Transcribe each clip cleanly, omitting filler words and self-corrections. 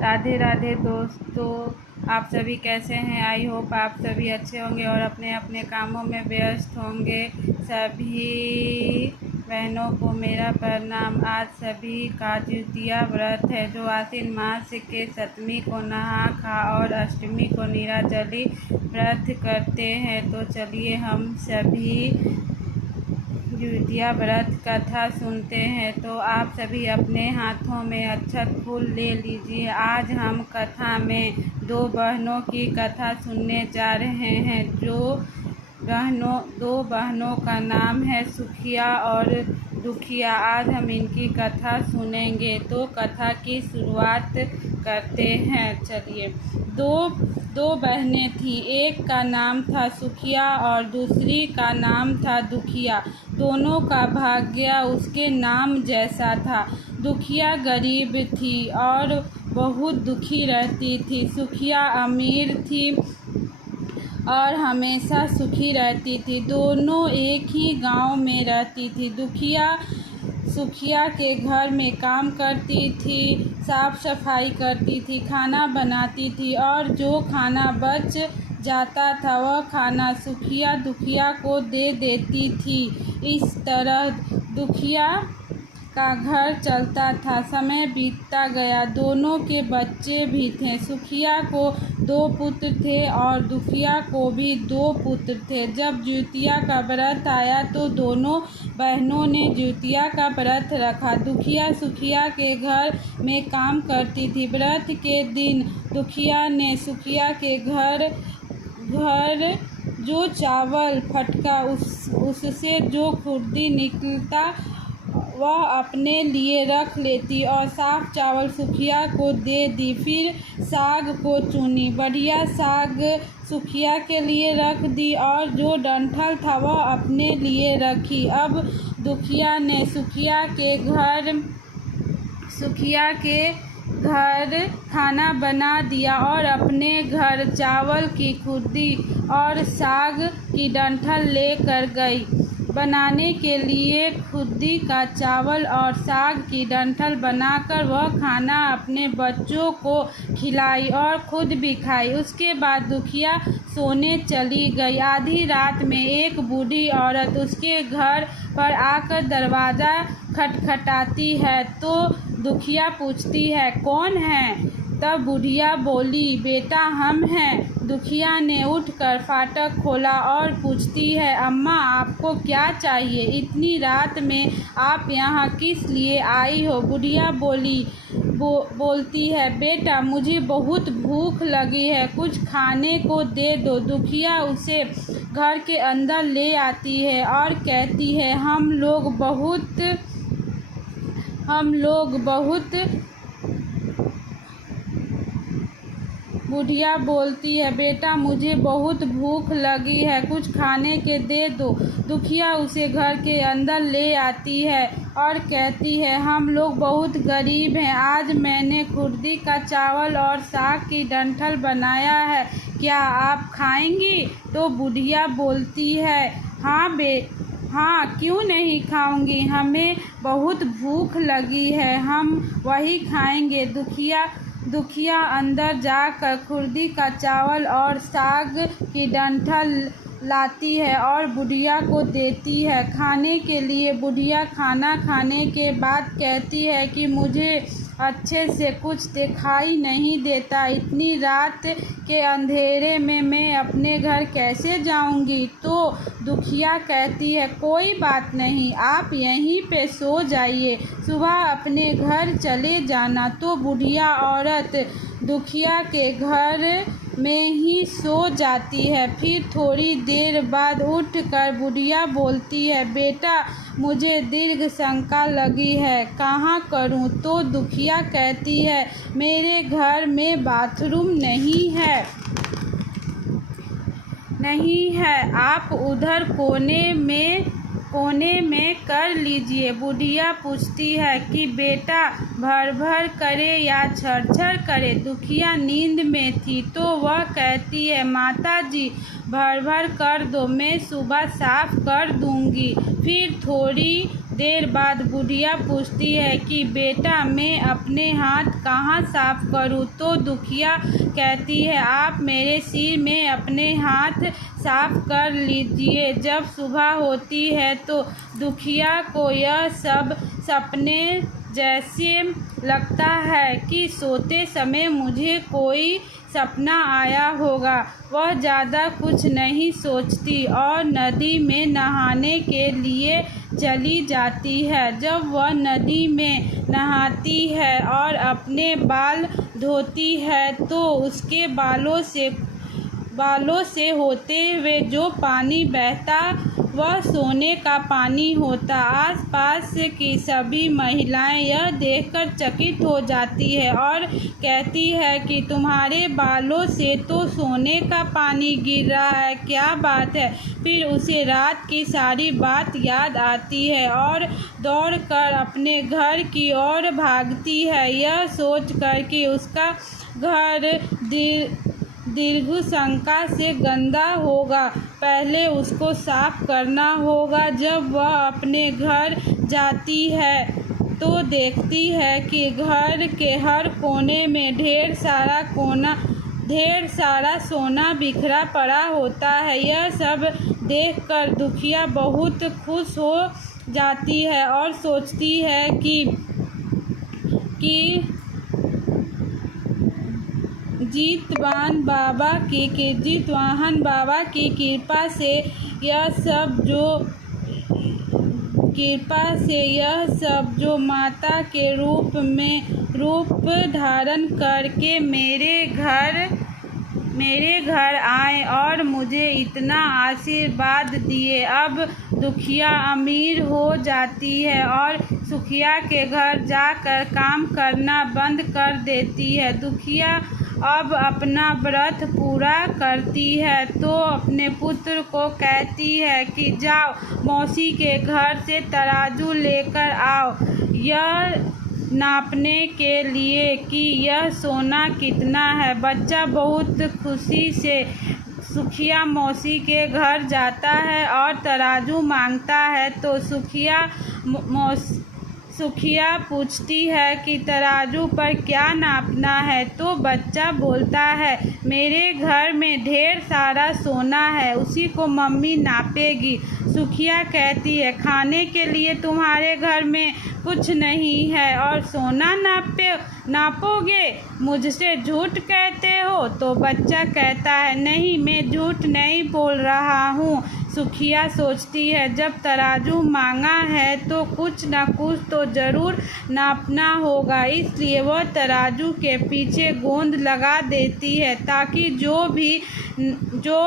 राधे राधे दोस्तों, आप सभी कैसे हैं। आई होप आप सभी अच्छे होंगे और अपने अपने कामों में व्यस्त होंगे। सभी बहनों को मेरा प्रणाम। आज सभी का द्वितीया व्रत है जो आश्विन मास के सप्तमी को नहा खा और अष्टमी को नीराजली व्रत करते हैं। तो चलिए हम सभी द्वितीया व्रत कथा सुनते हैं। तो आप सभी अपने हाथों में अक्षत फूल ले लीजिए। आज हम कथा में दो बहनों की कथा सुनने जा रहे हैं। दो बहनों का नाम है सुखिया और दुखिया। आज हम इनकी कथा सुनेंगे। तो कथा की शुरुआत करते हैं। चलिए, दो बहनें थी। एक का नाम था सुखिया और दूसरी का नाम था दुखिया। दोनों का भाग्य उसके नाम जैसा था। दुखिया गरीब थी और बहुत दुखी रहती थी। सुखिया अमीर थी और हमेशा सुखी रहती थी। दोनों एक ही गांव में रहती थी। दुखिया सुखिया के घर में काम करती थी, साफ सफाई करती थी, खाना बनाती थी और जो खाना बच जाता था वह खाना सुखिया दुखिया को दे देती थी। इस तरह दुखिया का घर चलता था। समय बीतता गया। दोनों के बच्चे भी थे। सुखिया को 2 पुत्र थे और दुखिया को भी 2 पुत्र थे। जब द्वितीया का व्रत आया तो दोनों बहनों ने द्वितीया का व्रत रखा। दुखिया सुखिया के घर में काम करती थी। व्रत के दिन दुखिया ने सुखिया के घर जो चावल फटका उससे जो खुर्दी निकलता वह अपने लिए रख लेती और साफ चावल सुखिया को दे दी। फिर साग को चुनी। बढ़िया साग सुखिया के लिए रख दी और जो डंठल था वह अपने लिए रखी। अब दुखिया ने सुखिया के घर खाना बना दिया और अपने घर चावल की खुर्दी और साग की डंठल लेकर गई। बनाने के लिए खुर्दी का चावल और साग की डंठल बनाकर वह खाना अपने बच्चों को खिलाई और खुद भी खाई। उसके बाद दुखिया सोने चली गई। आधी रात में एक बूढ़ी औरत उसके घर पर आकर दरवाज़ा खटखटाती है तो दुखिया पूछती है, कौन है? तब बुढ़िया बोली, बेटा हम हैं। दुखिया ने उठकर फाटक खोला और पूछती है, अम्मा आपको क्या चाहिए? इतनी रात में आप यहाँ किस लिए आई हो? बुढ़िया बोलती है, बेटा मुझे बहुत भूख लगी है, कुछ खाने को दे दो। दुखिया उसे घर के अंदर ले आती है और कहती है, हम लोग बहुत बुढ़िया बोलती है, बेटा मुझे बहुत भूख लगी है, कुछ खाने के दे दो। दुखिया उसे घर के अंदर ले आती है और कहती है, हम लोग बहुत गरीब हैं, आज मैंने खुर्दी का चावल और साग की डंठल बनाया है, क्या आप खाएंगी? तो बुढ़िया बोलती है, हाँ क्यों नहीं खाऊंगी, हमें बहुत भूख लगी है, हम वही खाएंगे। दुखिया अंदर जाकर खुर्दी का चावल और साग की डंठल लाती है और बुढ़िया को देती है खाने के लिए। बुढ़िया खाना खाने के बाद कहती है कि मुझे अच्छे से कुछ दिखाई नहीं देता, इतनी रात के अंधेरे में मैं अपने घर कैसे जाऊंगी? तो दुखिया कहती है, कोई बात नहीं, आप यहीं पे सो जाइए, सुबह अपने घर चले जाना। तो बुढ़िया औरत दुखिया के घर में ही सो जाती है। फिर थोड़ी देर बाद उठकर बुढ़िया बोलती है, बेटा मुझे दीर्घ शंका लगी है, कहाँ करूँ? तो दुखिया कहती है, मेरे घर में बाथरूम नहीं है, आप उधर कोने में कर लीजिए। बुढ़िया पूछती है कि बेटा भर भर करे या छर करे? दुखिया नींद में थी तो वह कहती है, माता जी भर भर कर दो, मैं सुबह साफ कर दूंगी। फिर थोड़ी देर बाद बुढ़िया पूछती है कि बेटा मैं अपने हाथ कहाँ साफ करूँ। तो दुखिया कहती है आप मेरे सिर में अपने हाथ साफ कर लीजिए। जब सुबह होती है तो दुखिया को यह सब सपने जैसे लगता है कि सोते समय मुझे कोई सपना आया होगा। वह ज़्यादा कुछ नहीं सोचती और नदी में नहाने के लिए चली जाती है। जब वह नदी में नहाती है और अपने बाल धोती है तो उसके बालों से होते हुए जो पानी बहता वह सोने का पानी होता। आसपास की सभी महिलाएं यह देखकर चकित हो जाती है और कहती है कि तुम्हारे बालों से तो सोने का पानी गिर रहा है, क्या बात है। फिर उसे रात की सारी बात याद आती है और दौड़कर अपने घर की ओर भागती है, यह सोचकर कि उसका घर दीर्घशंका से गंदा होगा, पहले उसको साफ करना होगा। जब वह अपने घर जाती है तो देखती है कि घर के हर कोने में ढेर सारा सोना बिखरा पड़ा होता है। यह सब देखकर दुखिया बहुत खुश हो जाती है और सोचती है कि जीतवाहन बाबा की कृपा से यह सब जो माता के रूप धारण करके मेरे घर आए और मुझे इतना आशीर्वाद दिए। अब दुखिया अमीर हो जाती है और सुखिया के घर जाकर काम करना बंद कर देती है। दुखिया अब अपना व्रत पूरा करती है तो अपने पुत्र को कहती है कि जाओ मौसी के घर से तराजू लेकर आओ, यह नापने के लिए कि यह सोना कितना है। बच्चा बहुत खुशी से सुखिया मौसी के घर जाता है और तराजू मांगता है तो सुखिया पूछती है कि तराजू पर क्या नापना है। तो बच्चा बोलता है मेरे घर में ढेर सारा सोना है, उसी को मम्मी नापेगी। सुखिया कहती है खाने के लिए तुम्हारे घर में कुछ नहीं है और सोना नापोगे, मुझसे झूठ कहते हो। तो बच्चा कहता है नहीं, मैं झूठ नहीं बोल रहा हूँ। सुखिया सोचती है जब तराजू मांगा है तो कुछ न कुछ तो ज़रूर नापना होगा, इसलिए वह तराजू के पीछे गोंद लगा देती है ताकि जो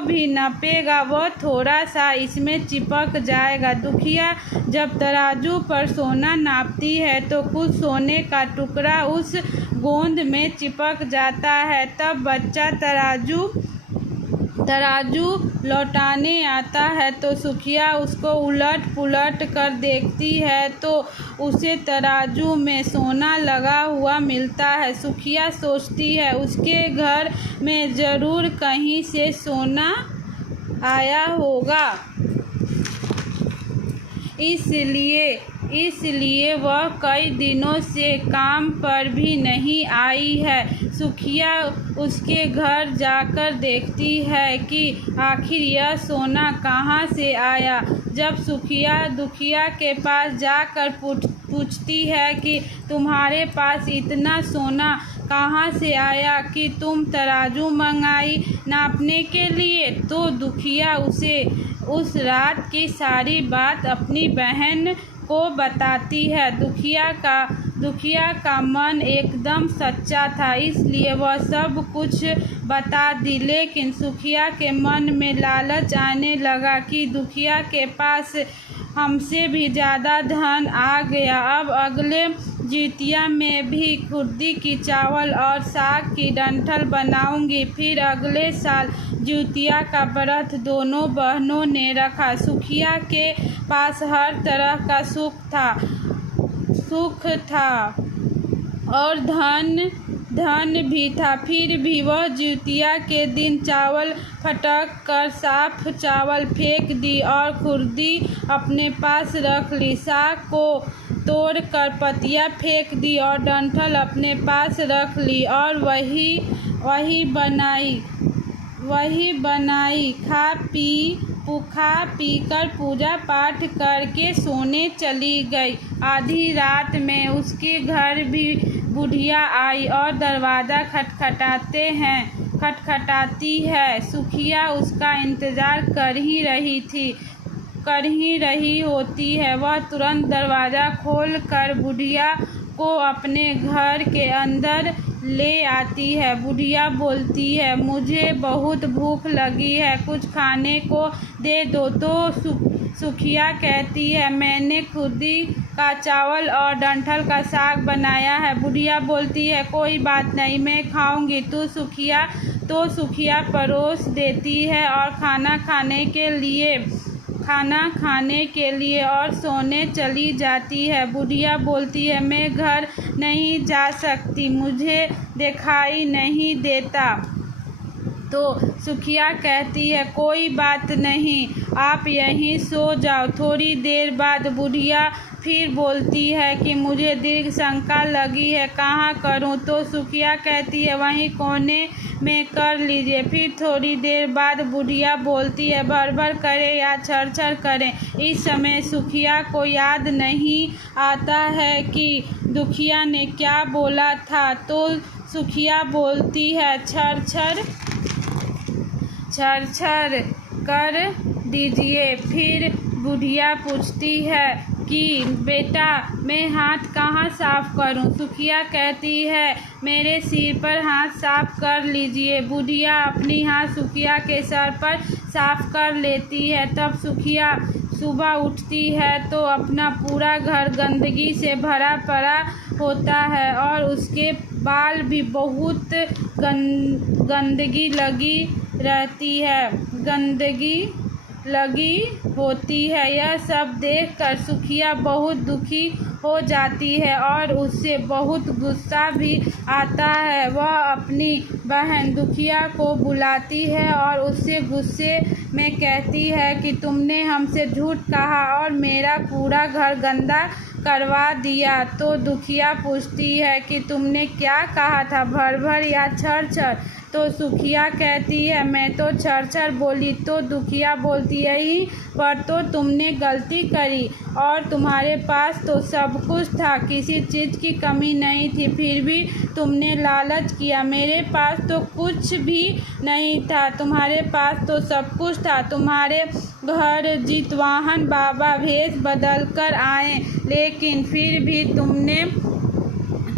भी नापेगा वह थोड़ा सा इसमें चिपक जाएगा। दुखिया जब तराजू पर सोना नापती है तो कुछ सोने का टुकड़ा उस गोंद में चिपक जाता है। तब बच्चा तराजू लौटाने आता है तो सुखिया उसको उलट पुलट कर देखती है तो उसे तराजू में सोना लगा हुआ मिलता है। सुखिया सोचती है उसके घर में ज़रूर कहीं से सोना आया होगा, इसलिए वह कई दिनों से काम पर भी नहीं आई है। सुखिया उसके घर जाकर देखती है कि आखिर यह सोना कहाँ से आया। जब सुखिया दुखिया के पास जाकर पूछती है कि तुम्हारे पास इतना सोना कहाँ से आया कि तुम तराजू मंगाई नापने के लिए, तो दुखिया उसे उस रात की सारी बात अपनी बहन को बताती है। दुखिया का मन एकदम सच्चा था, इसलिए वह सब कुछ बता दी। लेकिन सुखिया के मन में लालच आने लगा कि दुखिया के पास हमसे भी ज़्यादा धन आ गया। अब अगले जितिया में भी खुर्दी की चावल और साग की डंठल बनाऊंगी। फिर अगले साल जितिया का व्रत दोनों बहनों ने रखा। सुखिया के पास हर तरह का सुख था और धन धन भी था। फिर भी वह जितिया के दिन चावल फटक कर साफ चावल फेंक दी और खुर्दी अपने पास रख ली। साग को तोड़ कर पतिया फेंक दी और डंठल अपने पास रख ली और वही बनाई। खा पी कर पूजा पाठ करके सोने चली गई। आधी रात में उसके घर भी बुढ़िया आई और दरवाज़ा खटखटाती है। सुखिया उसका इंतज़ार कर ही रही होती है। वह तुरंत दरवाज़ा खोल कर बुढ़िया को अपने घर के अंदर ले आती है। बुढ़िया बोलती है, मुझे बहुत भूख लगी है, कुछ खाने को दे दो। तो सुखिया कहती है, मैंने खुर्दी का चावल और डंठल का साग बनाया है। बुढ़िया बोलती है, कोई बात नहीं, मैं खाऊंगी। तो सुखिया परोस देती है और खाना खाने के लिए और सोने चली जाती है। बुढ़िया बोलती है, मैं घर नहीं जा सकती, मुझे दिखाई नहीं देता। तो सुखिया कहती है, कोई बात नहीं, आप यहीं सो जाओ। थोड़ी देर बाद बुढ़िया फिर बोलती है कि मुझे दीर्घ शंका लगी है, कहाँ करूँ? तो सुखिया कहती है, वहीं कोने में कर लीजिए। फिर थोड़ी देर बाद बुढ़िया बोलती है, भर करें या छर करें? इस समय सुखिया को याद नहीं आता है कि दुखिया ने क्या बोला था। तो सुखिया बोलती है, छर कर दीजिए। फिर बुढ़िया पूछती है कि बेटा, मैं हाथ कहाँ साफ करूँ? सुखिया कहती है, मेरे सिर पर हाथ साफ कर लीजिए। बुढ़िया अपनी हाथ सुखिया के सर पर साफ कर लेती है। तब सुखिया सुबह उठती है तो अपना पूरा घर गंदगी से भरा पड़ा होता है और उसके बाल भी बहुत गंदगी लगी होती है। यह सब देखकर सुखिया बहुत दुखी हो जाती है और उससे बहुत गुस्सा भी आता है। वह अपनी बहन दुखिया को बुलाती है और उससे गुस्से में कहती है कि तुमने हमसे झूठ कहा और मेरा पूरा घर गंदा करवा दिया। तो दुखिया पूछती है कि तुमने क्या कहा था, भर या छर? तो सुखिया कहती है, मैं तो छर बोली। तो दुखिया बोलती है, यही पर तो तुमने गलती करी और तुम्हारे पास तो सब कुछ था, किसी चीज़ की कमी नहीं थी, फिर भी तुमने लालच किया। मेरे पास तो कुछ भी नहीं था, तुम्हारे पास तो सब कुछ था। तुम्हारे घर जितवाहन बाबा भेष बदल कर आए, लेकिन फिर भी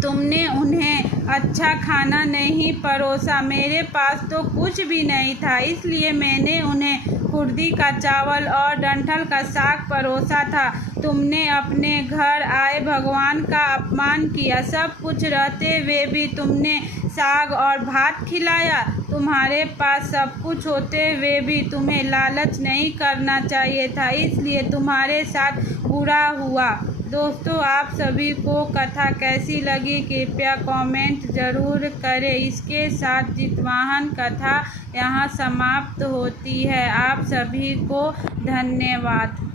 तुमने उन्हें अच्छा खाना नहीं परोसा। मेरे पास तो कुछ भी नहीं था, इसलिए मैंने उन्हें खुर्दी का चावल और डंठल का साग परोसा था। तुमने अपने घर आए भगवान का अपमान किया, सब कुछ रहते हुए भी तुमने साग और भात खिलाया। तुम्हारे पास सब कुछ होते हुए भी तुम्हें लालच नहीं करना चाहिए था, इसलिए तुम्हारे साथ बुरा हुआ। दोस्तों, आप सभी को कथा कैसी लगी कृपया कमेंट ज़रूर करें। इसके साथ जितवाहन कथा यहाँ समाप्त होती है। आप सभी को धन्यवाद।